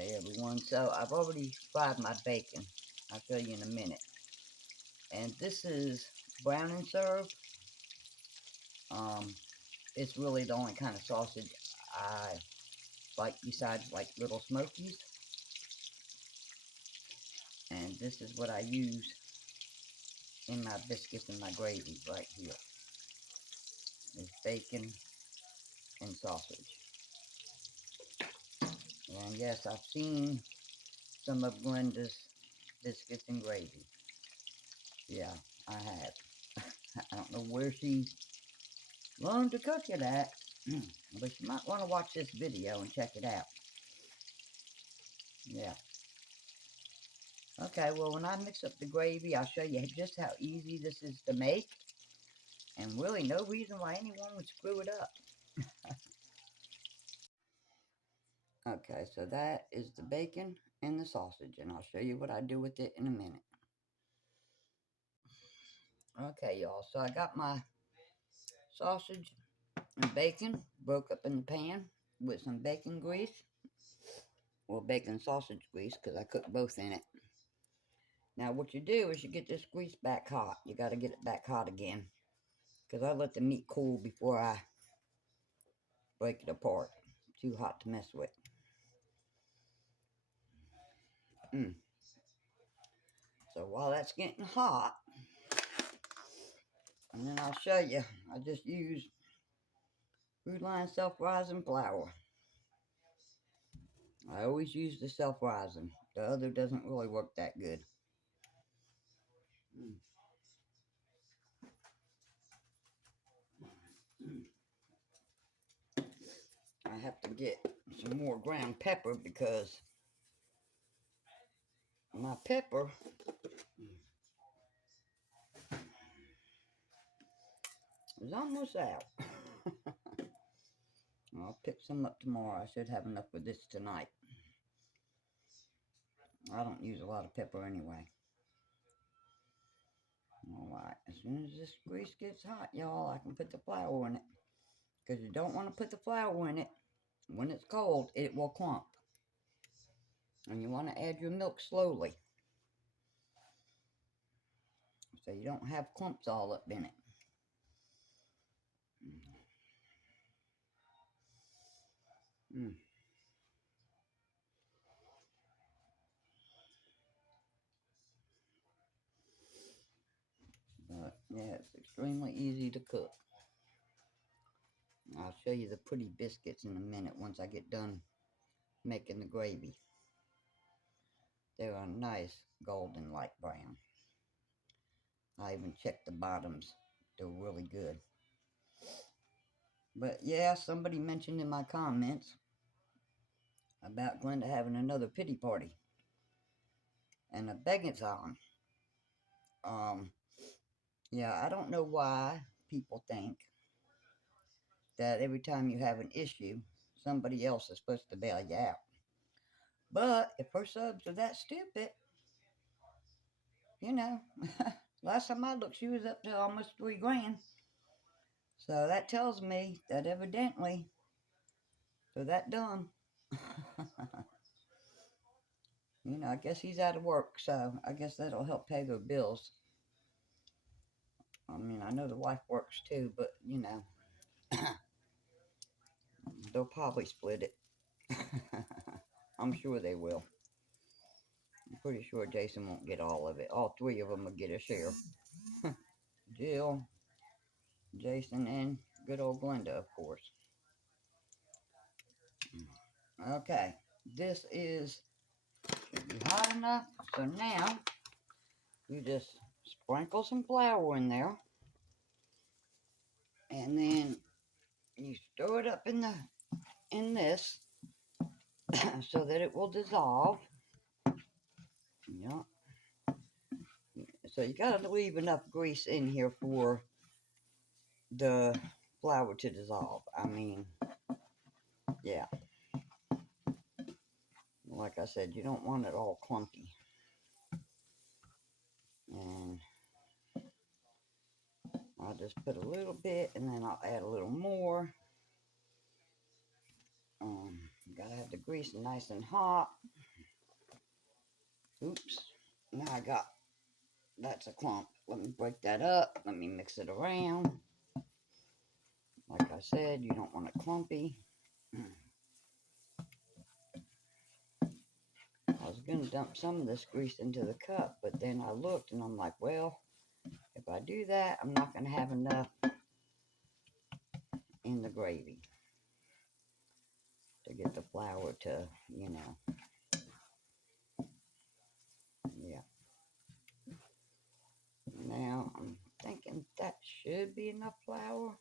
Hey everyone, so I've already fried my bacon. I'll show you in a minute. And this is brown and serve. It's really the only kind of sausage I like besides like Little Smokies. And this is what I use in my biscuits and my gravy right here. Is bacon and sausage. And yes, I've seen some of Glenda's biscuits and gravy. Yeah, I have. I don't know where she learned to cook it at, but you might want to watch this video and check it out. Yeah. Okay, well, when I mix up the gravy, I'll show you just how easy this is to make, and really no reason why anyone would screw it up. Okay, so that is the bacon and the sausage, and I'll show you what I do with it in a minute. Okay, y'all, so I got my sausage and bacon broke up in the pan with some bacon grease. Well, bacon sausage grease, because I cook both in it. Now, what you do is you get this grease back hot. You got to get it back hot again, because I let the meat cool before I break it apart. Too hot to mess with. So while that's getting hot, and then I'll show you, I just use Food Line self-rising flour. I always use the self-rising. The other doesn't really work that good. I have to get some more ground pepper because my pepper is almost out. I'll pick some up tomorrow. I should have enough for this tonight. I don't use a lot of pepper anyway. Alright, as soon as this grease gets hot, y'all, I can put the flour in it. Because you don't want to put the flour in it. When it's cold, it will clump. And you want to add your milk slowly, so you don't have clumps all up in it. But yeah, it's extremely easy to cook. I'll show you the pretty biscuits in a minute once I get done making the gravy. They're a nice golden light brown. I even checked the bottoms. They're really good. But yeah, somebody mentioned in my comments about Glenda having another pity party. And I beg it's on. Yeah, I don't know why people think that every time you have an issue, somebody else is supposed to bail you out. But if her subs are that stupid, you know, last time I looked, she was up to almost $3 grand. So that tells me that evidently they're that dumb. You know, I guess he's out of work, so I guess that'll help pay their bills. I mean, I know the wife works too, but, you know, they'll probably split it. I'm sure they will. I'm pretty sure Jason won't get all of it. All three of them will get a share. Jill, Jason, and good old Glenda, of course. Okay, this is should be hot enough. So now you just sprinkle some flour in there, and then you stir it up in this so that it will dissolve. Yeah. So you gotta leave enough grease in here for the flour to dissolve. I mean, yeah. Like I said, you don't want it all clumpy. And I'll just put a little bit, and then I'll add a little more. Gotta have the grease nice and hot. Oops. Now that's a clump. Let me break that up. Let me mix it around. Like I said, you don't want it clumpy. I was going to dump some of this grease into the cup, but then I looked and I'm like, well, if I do that, I'm not going to have enough in the gravy to get the flour to, yeah. Now, I'm thinking that should be enough flour.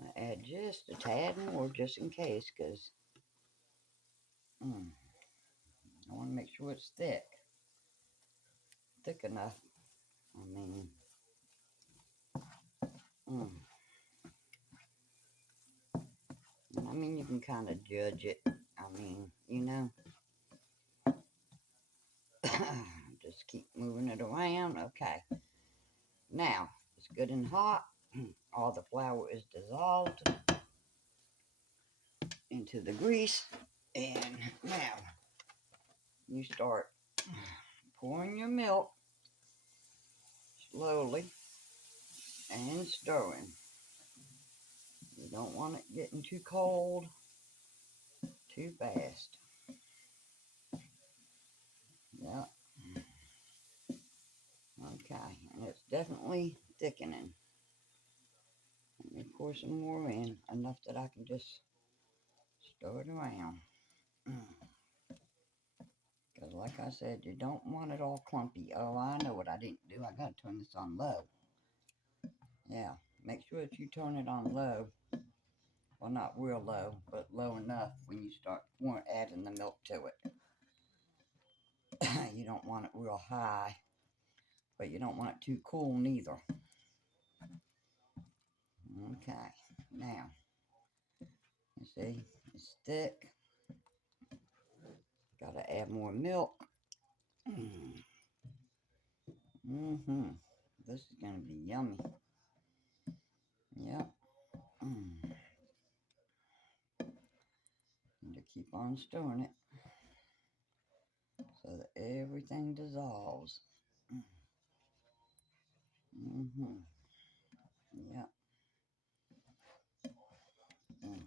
I'll add just a tad more just in case, because I want to make sure it's thick enough. I mean, you can kind of judge it. Just keep moving it around. Okay. Now, it's good and hot. All the flour is dissolved into the grease. And now, you start pouring your milk slowly and stirring. You don't want it getting too cold too fast. Yeah. Okay. And it's definitely thickening. Let me pour some more in, enough that I can just stir it around. Because like I said, you don't want it all clumpy. Oh, I know what I didn't do. I got to turn this on low. Yeah, make sure that you turn it on low. Well, not real low, but low enough when you start adding the milk to it. You don't want it real high, but you don't want it too cool neither. Okay, now, you see, it's thick. Gotta add more milk. This is gonna be yummy. Yep. Need to keep on stirring it so that everything dissolves. Yep. Okay.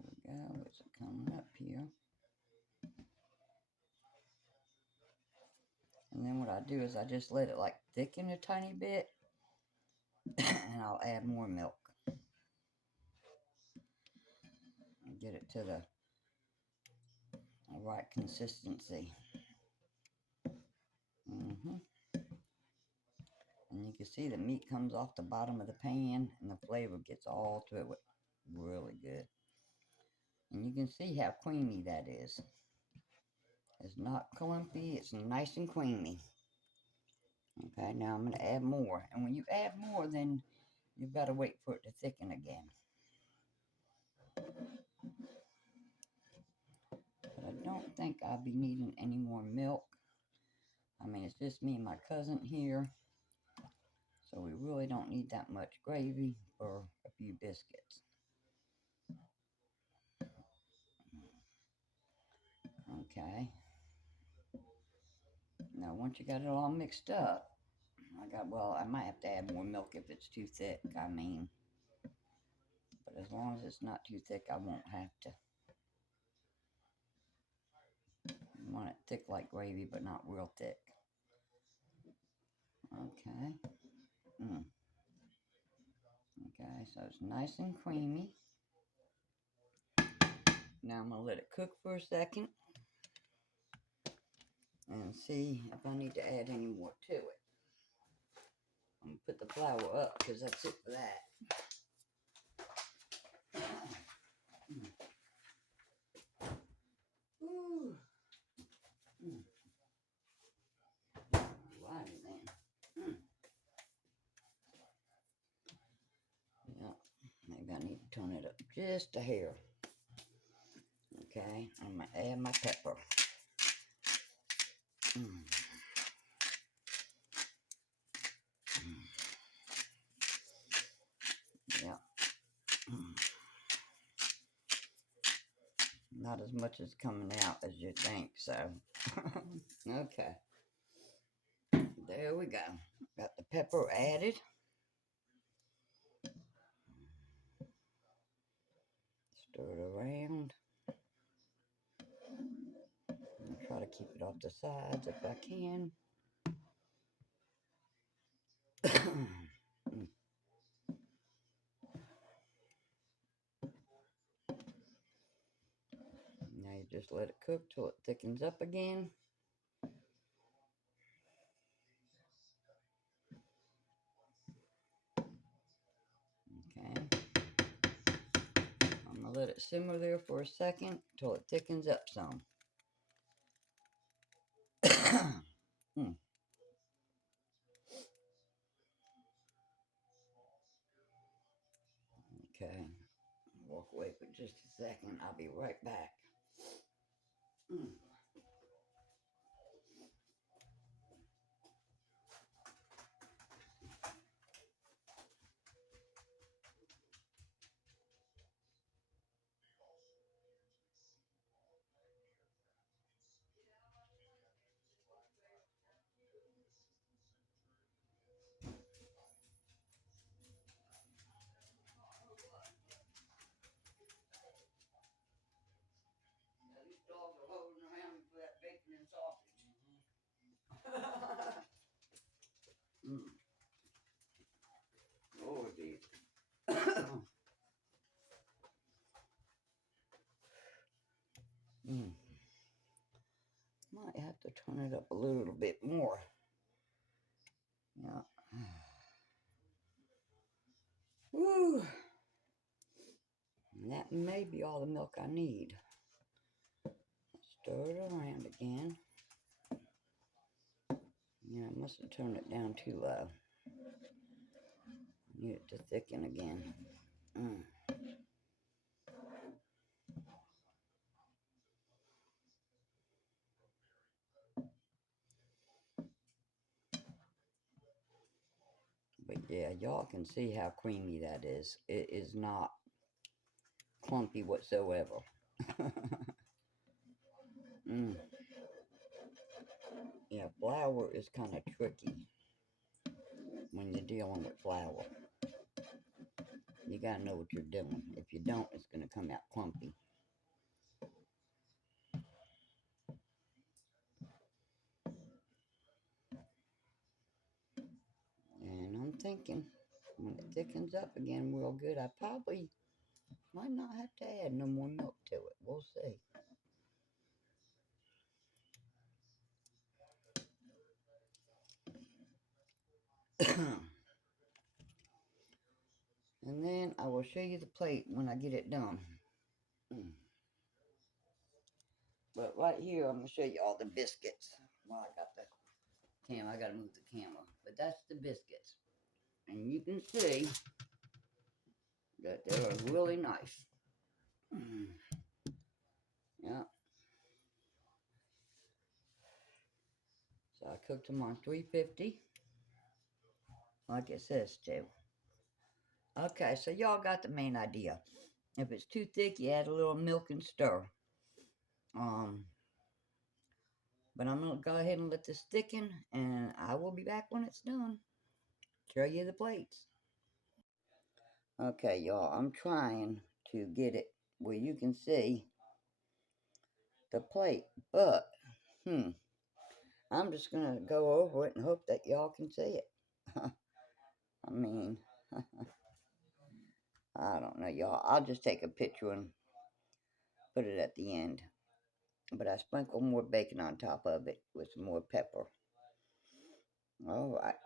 There we go. It's coming up here. And then what I do is I just let it like thicken a tiny bit and I'll add more milk. And get it to the right consistency. And you can see the meat comes off the bottom of the pan and the flavor gets all to it. Really good. And you can see how creamy that is. It's not clumpy, it's nice and creamy. Okay, now I'm going to add more. And when you add more, then you've got to wait for it to thicken again. But I don't think I'll be needing any more milk. I mean, it's just me and my cousin here. So we really don't need that much gravy for a few biscuits. Okay. Now, once you got it all mixed up, I might have to add more milk if it's too thick, but as long as it's not too thick, I won't have to. You want it thick like gravy, but not real thick. Okay. Okay, so it's nice and creamy. Now I'm going to let it cook for a second and see if I need to add any more to it. I'm going to put the flour up because that's it for that. Ooh. Righty then. Yeah, maybe I need to turn it up just a hair. Okay, I'm going to add my pepper. Mm. Yeah. Not as much is coming out as you think, so. Okay. There we go. Got the pepper added. Stir it around. I'll try to keep it off the sides if I can. Now you just let it cook till it thickens up again. Okay. I'm gonna let it simmer there for a second till it thickens up some. mm. Okay. Walk away for just a second. I'll be right back. Mm. These dogs are holding around for that bacon and sausage. Mm. Lord, these. mm. Might have to turn it up a little bit more. Yeah. Woo. And that may be all the milk I need. Stir it around again. Yeah, I must have turned it down too low. Need it to thicken again. Mm. But yeah, y'all can see how creamy that is. It is not clumpy whatsoever. mm. Yeah, flour is kind of tricky when you're dealing with flour. You gotta know what you're doing. If you don't, it's gonna come out clumpy. And I'm thinking when it thickens up again real good, I probably might not have to add no more milk to it. We'll see. And then I will show you the plate when I get it done. Mm. But right here, I'm going to show you all the biscuits. Well, I got the camera. I got to move the camera. But that's the biscuits. And you can see that they are really nice. Mm. Yeah. So I cooked them on 350, like it says to. Okay, so y'all got the main idea. If it's too thick, you add a little milk and stir. Um, but I'm gonna go ahead and let this thicken, and I will be back when it's done. Show you the plates. Okay, y'all, I'm trying to get it where you can see the plate, but I'm just gonna go over it and hope that y'all can see it. I mean, I don't know, y'all. I'll just take a picture and put it at the end. But I sprinkle more bacon on top of it with some more pepper. All right.